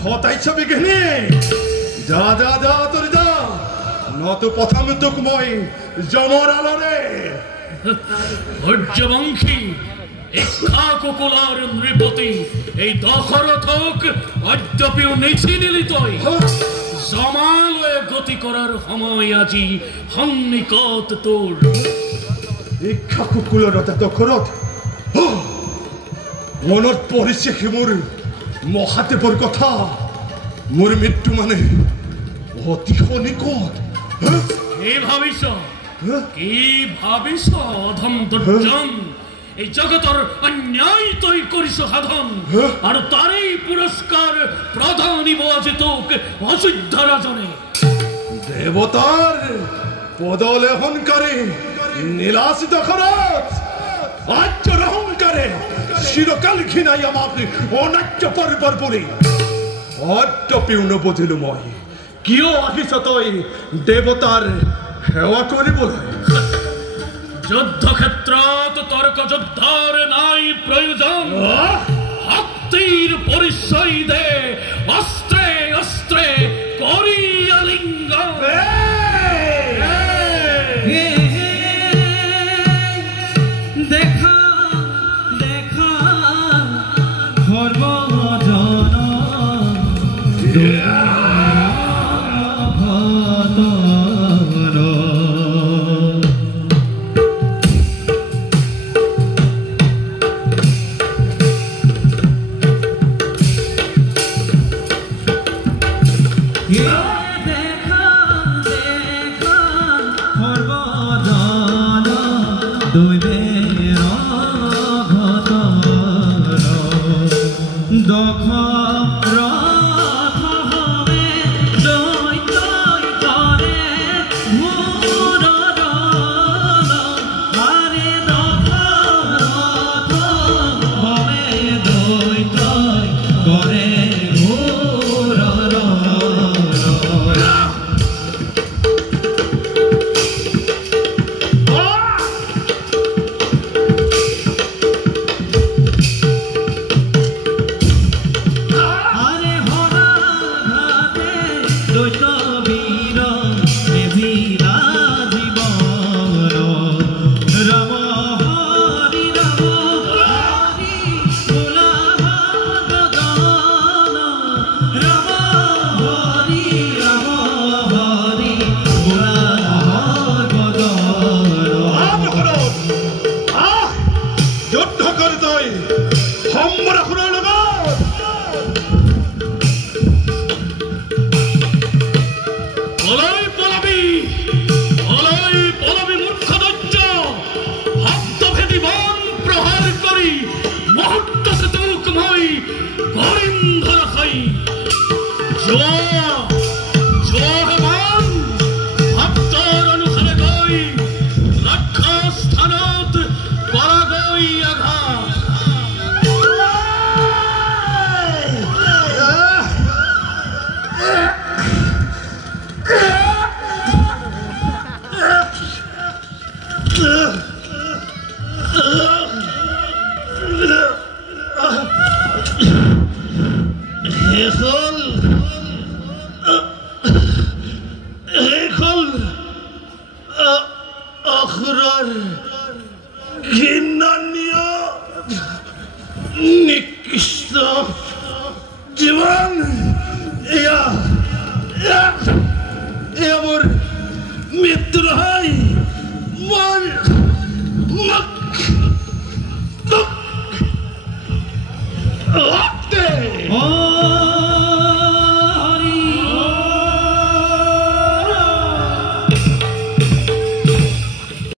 খতাই ছবি গেনে যা যা যা তোর যা নত প্রথম তোক মই জমর আলোরে ভোজ্যবংশী ইক্ষাকুকুলার নৃপতি এই দশরথক অদ্যপিও নিছি নিলিতই জমালয়ে গতি করার সময় আজি সন্নিকট তোর ইক্ষাকুকুলৰ দশৰথ মনত পৰিছে মোৰ মহাদেৱৰ কথা মোৰ মৃত্যু মানে অতি সন্নিকট কি ভাবিছ অধম দুৰ্জন এই জগতৰ অন্যায় তই কৰিছ সাধন আৰু তাৰেই পুৰস্কাৰ প্ৰদান দিব আজি তোক অযোধ্য ৰাজনে দেৱতাৰ পদলেহনকাৰী নীলাচি দশৰথ আজ্যৰ অহংকাৰে চিৰকাল ঘৃণাই আমাক অনাট্য পৰ্বৰ পৰি অদ্যপিও নবুজিলো মই কিয় আহিছ তই দেৱতাৰ সেৱা কৰিবলৈ যুদ্ধক্ষেত্ৰত তৰ্ক যুদ্ধৰ নাই প্ৰয়োজন শক্তিৰ পৰিচয় দে অস্ত্ৰে অস্ত্ৰে কৰি আলিঙ্গন দেখা দেখা সৰ্বজন জীবন